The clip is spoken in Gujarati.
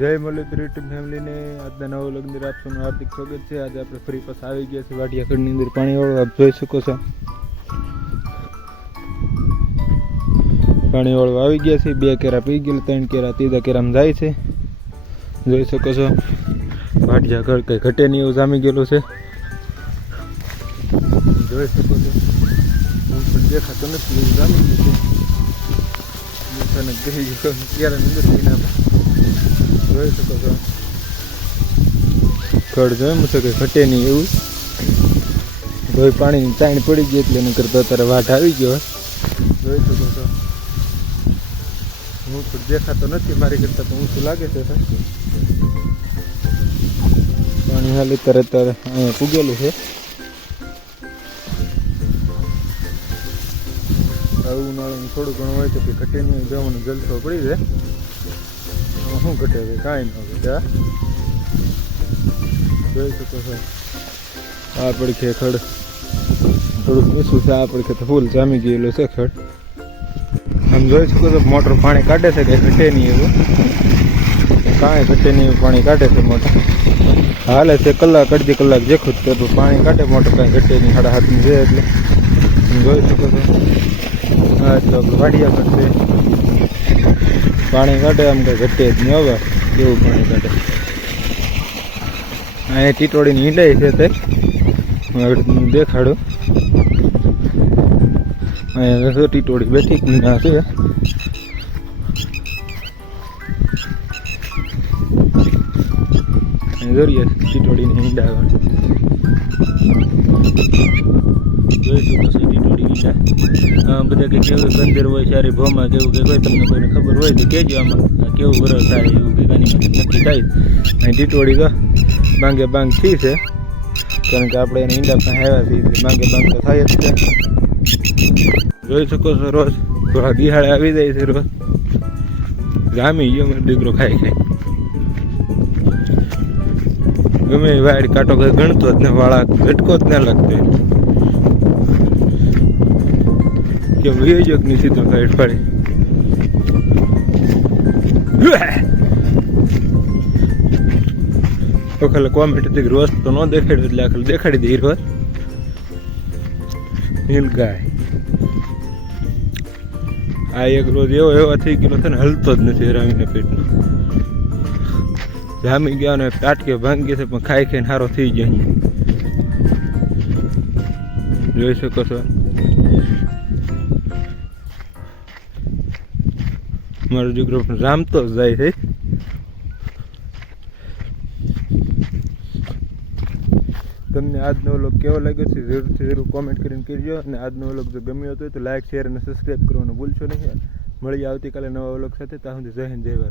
જય મલિક યુટ્યુબ ફેમિલીને. આજના નવો લગ્ન આપવાનું હાર્દિક સ્વાગત છે. આજે આપણે ફરી પાસ આવી ગયા છીએ વાઢિયાખંડની અંદર પાણી વાળું. આપ જોઈ શકો છો. પાણી વાળું આવી ગયા છે. બે કેરા પી ગયેલા, ત્રણ કેરા ત્રીજા કેરામાં જાય છે. જોઈ શકો છો. વાટિયા કંઈ ઘટે નહીં એવું જામી ગયેલું છે. જોઈ શકો છો. હું પણ દેખાતો નથી એવું જામી ગયું છે. ગઈ ગયો અંદર જઈને જોઈ શકો છો. ખડ જોયું છે કે ઘટે નહીં એવું. ધોઈ પાણીની ચાઈણ પડી ગઈ એટલે એનું કરતા અત્યારે વાટ આવી ગયો જોઈ શકો છો. હું પણ દેખાતો નથી મારી કરતા તો ઊંચું લાગે છે પાણી હાલ અત્યારે અત્યારે અહીંયા પૂગેલું છે. આવું ઉનાળામાં થોડું ઘણું હોય તો કે નહીં જવાનું જલસો પડી જાય. શું ઘટે છે? કાંઈ ન ઘટે જોઈ શકો છો. આ ખેખડ ખડ. થોડુંક ઓછું છે, આ ખેતર તો ફૂલ જામી ગયેલું છે ખેડ. આમ જોઈ શકો છો, મોટર પાણી કાઢે છે, કંઈ ઘટે નહીં એવું. કાંઈ ઘટે નહીં પાણી કાઢે છે મોટર. હાલે છે, કલાક, અડધી કલાક જેખું જ તે પાણી કાઢે, મોટર કાંઈ ઘટે નહીં સાડા હાથની છે એટલે. જોઈ શકો છો. હા આપણે વાડિયા કરશે પાણી કાઢે, આમ કંઈ ઘટે જ નહીં, હવે એવું પાણી કાઢે. અહીંયા ટીટોળીની ઈંડાઈ છે તે. દેખાડું. અહીંયા તો ટીટોળી બેઠી ના છે? જોઈએ ટીટોળીની ઈંડા આગળ જોઈ શકો વિના બધા કે કેવું ગંદર હોય, સારી ભોમાં કેવું કંઈક હોય તમને કોઈને ખબર હોય તો કહેજો આમાં. કેવું વરસ થાય એવું કે આની નક્કી થાય. અહીં ટીટોળી તો બાંગે બાંગથી છે. કારણ કે આપણે એને ઈંડા પાસે આવ્યા છીએ બાંગે બાંગ તો થાય જ છે. જોઈ શકો છો રોજ. થોડા દિહાળે આવી જાય છે રોજ. ગામી ગયો મને દીકરો ખાઈ ખાઈ. ગમે વાડ કાંટો ગણતો જ ને, વાળા ઘટકો જ ના લાગતો. કે વયો જોકની સીધો સાઈડ પાડી તો ખાલી કોમેન્ટ રોજ તો ન દેખાડ્યો એટલે આખરે દેખાડી દઈ રોજ નીલ ગાય. આ એક રોજ એવો એવો થઈ ગયેલો છે ને હલતો જ નથી રામીને પેટનો. જામી ગયા ને ટાટકે ભાંગી છે પણ ખાઈ ખાઈને સારો થઈ ગયો જોઈ શકો છો. મારો દીકરો રામતો જાય છે તમને આજનો વ્લોગ કેવો લાગ્યો છે જરૂરથી જરૂર કોમેન્ટ કરીને કરજો અને આજનો વ્લોગ જો ગમ્યો હતો તો લાઈક શેર અને સબસ્ક્રાઈબ કરવાનું ભૂલશો નહીં. મળીએ આવતીકાલે નવા વ્લોગ સાથે, ત્યાં સુધી જય હિન્દ, જય ભારત.